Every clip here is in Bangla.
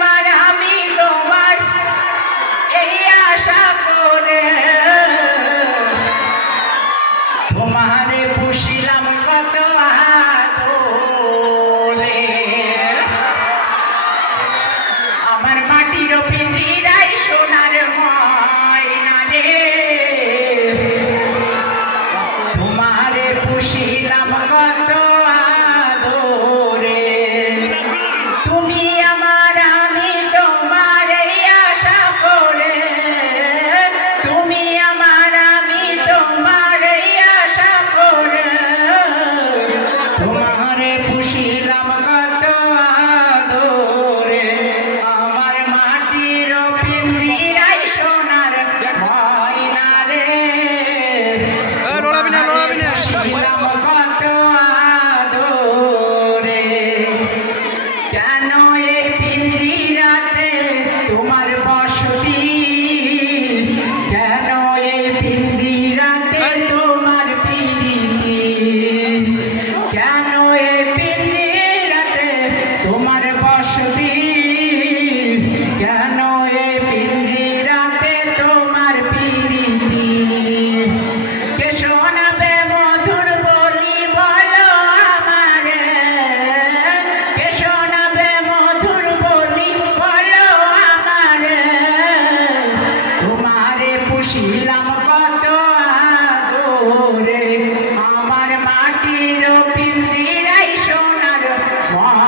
আমার আমি তোমার এই আশা করে। மாணா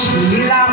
Shri Ram.